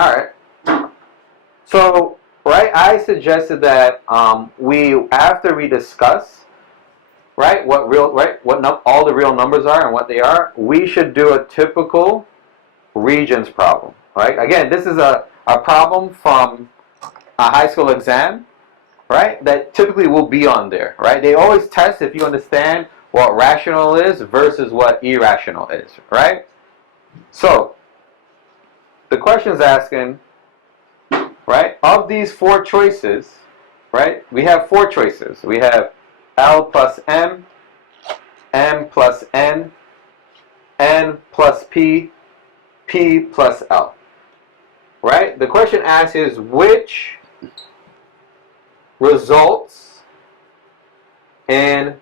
All right. So, right, I suggested that after we discuss, right, all the real numbers are and what they are, we should do a typical regions problem. Right. Again, this is a problem from a high school exam, right? That typically will be on there, right? They always test if you understand what rational is versus what irrational is, right? So, the question is asking, right, of these four choices, right, we have four choices. We have L plus M plus N plus P plus L, right? The question asks is which results in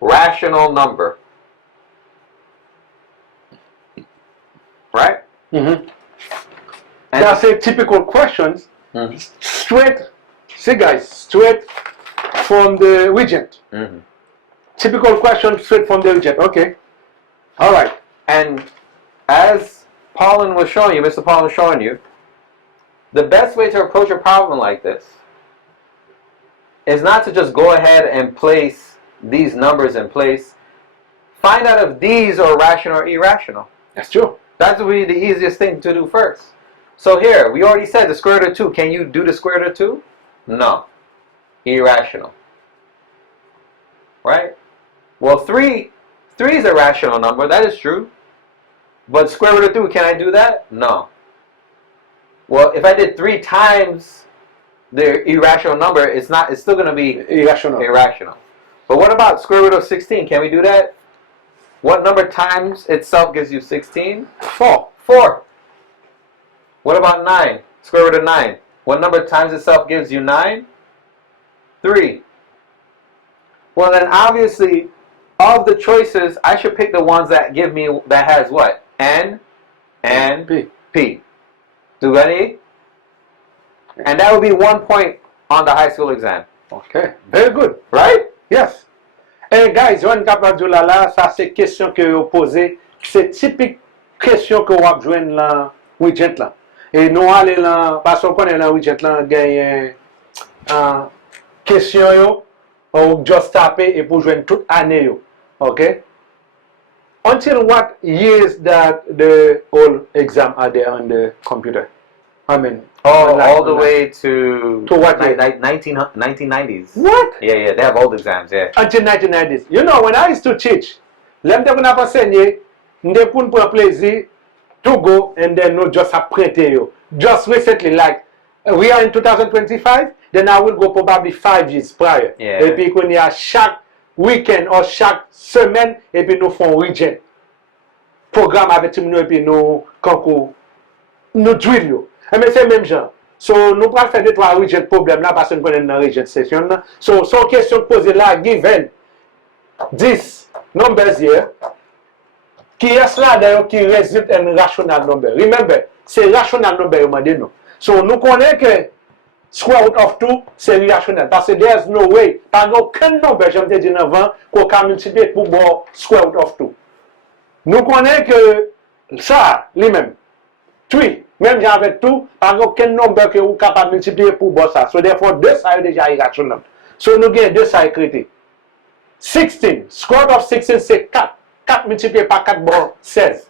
rational number, right? Mm-hmm. That's a typical questions. Mm-hmm. Straight from the regent. Mm-hmm. Typical question straight from the regent. Okay. All right. And as Paulin was showing you, Mr. Paulin was showing you, the best way to approach a problem like this is not to just go ahead and place these numbers in place. Find out if these are rational or irrational. That's true. That would be the easiest thing to do first. So here, we already said the square root of 2. Can you do the square root of 2? No. Irrational. Right? Well, 3 is a rational number. That is true. But square root of 2, can I do that? No. Well, if I did 3 times the irrational number, it's still going to be irrational. But what about square root of 16? Can we do that? What number times itself gives you 16? 4. What about 9? Square root of 9. What number times itself gives you 9? 3. Well, then obviously, of the choices, I should pick the ones that give me, that has what? N and P. Do any? And that would be 1 point on the high school exam. Okay. Very good. Right? Yes. Et guys, on capable de là, ça c'est question que vous posez, c'est typique question que vous avez joué dans widget là. Et nous allons là, parce qu'on est dans widget là, gagner question yo, ou just taper et pour jouer toute année yo. Okay? Until what years that the whole exam are there on the computer? I mean, all the way to what? 1990s. What? Yeah, they have old exams, yeah. Until 1990s. You know, when I used to teach, let me tell you, pour plaisir to go and then no just apprêter you. Just recently, like we are in 2025, then I will go probably 5 years prior. Yeah. Et puis qu'on y a chaque weekend or chaque semaine, et puis nous font region. Programme avec nous et puis nous concours, nous drill you. Mais c'est même genre. So, nous pourrons faire 2-3 region problème là parce qu'on connaît dans la region session là. So, son question posée là, given this numbers here, qui est là d'ailleurs qui résulte un rational number. Remember, c'est rational number au moment nous. So, nous connaissons que square root of 2, c'est irrationnel. Parce que there's no way, par aucun number, j'aime te dire avant, qu'on peut multiplier pour bon square root of 2. Nous connaissons que ça, lui-même, 3, même avec tout, par aucun nombre que vous êtes capable de multiplier pour bon ça. So, therefore, 2 ça est déjà irrationnel. So, nous avons 2 ça écrit. 16, square root of 16, c'est 4. 4 multiplié par 4, bon, 16.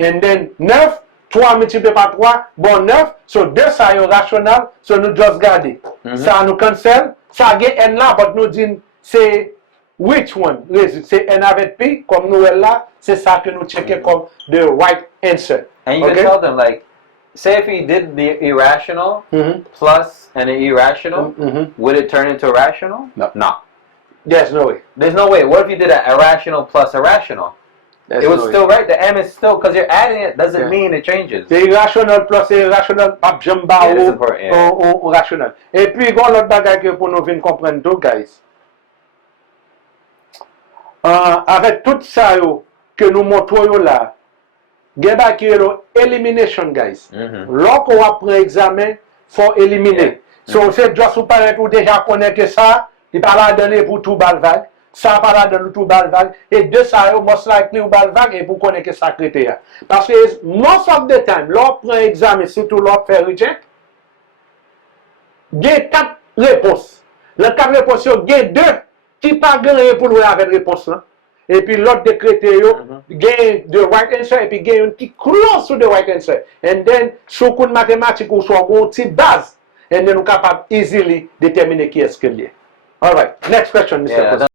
And then 9, 3 multiplié par 3, bon 9. So 2 ça est rationnel, so nous just garder. Ça nous cancel, ça a n là, but nous disons c'est which one? C'est n avec p, comme nous là, c'est ça que nous checkons comme the right answer. And you can tell them, like, say if he did the irrational plus an irrational, would it turn into rational? No. There's no way. There's no way. What if you did an irrational plus irrational? It was still right. The M is still, because you're adding it, doesn't mean it changes. The irrational plus irrational, pas jamba ou rational. Et puis, il y a l'autre bagage que pour nous venir comprendre tout, guys. Avec tout ça que nous montrons là, il y a elimination, guys. Lorsqu'on apprend examen, il faut éliminer. So, c'est juste pour paraître ou déjà connaître ça, il ne peut pas donner pour tout bal vague. Ça pas là dans le tout bal vague. Et de ça, most likely ou bal vague et pour connaître ça critère. Parce que most of the time, l'on prend examen, surtout l'on fait reject, il y a 4 réponses. Les 4 réponses, il y a 2 qui pas gagné pour nous avec réponse là. Et puis l'autre de critères, il y a the right answer et puis il y a une qui close to the right answer. And then, sur le mathématique ou sur une petite base, and then nous sommes capables easily déterminer qui est-ce qu'il y a. All right, next question, Mr. Yeah, President.